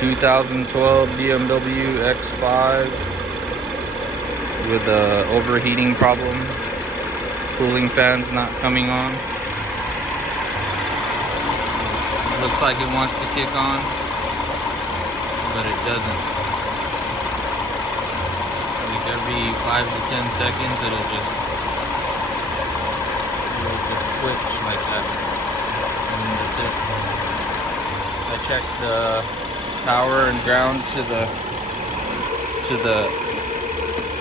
2012 BMW X5 with a overheating problem. Cooling fan's not coming on. Looks like it wants to kick on, but it doesn't. Like every 5 to 10 seconds it'll just switch like that. And that's it. I checked the power and ground to the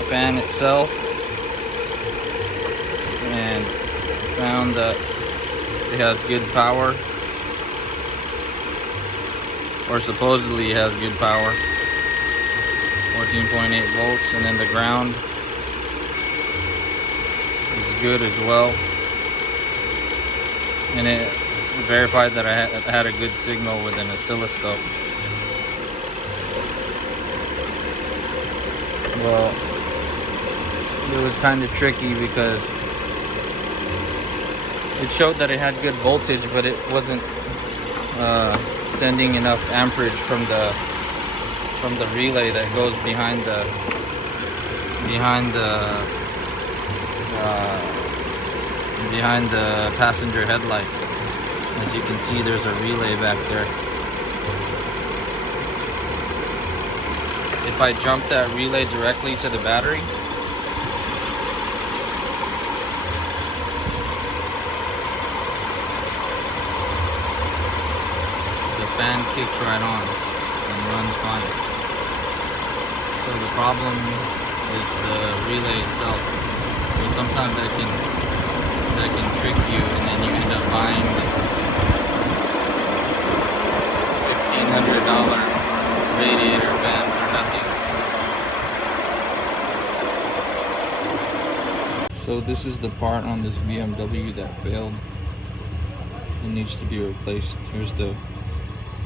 fan itself and found that it has good power, or supposedly it has good power, 14.8 volts, and then the ground is good as well, and it verified that I had a good signal with an oscilloscope. Well, it was kind of tricky because it showed that it had good voltage, but it wasn't sending enough amperage from the relay that goes behind the passenger headlight. As you can see, there's a relay back there. If I jump that relay directly to the battery, the fan kicks right on and runs fine. So the problem is the relay itself. So sometimes that can trick you, and then you end up buying this $1,500 radiator fan for nothing. So this is the part on this BMW that failed. It needs to be replaced. Here's the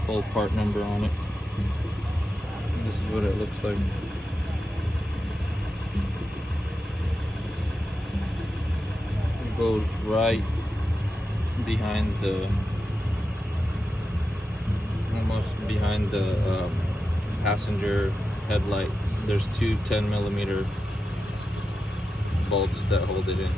whole part number on it. This is what it looks like. It goes right behind almost behind the passenger headlight. There's two 10mm bolts that hold it in.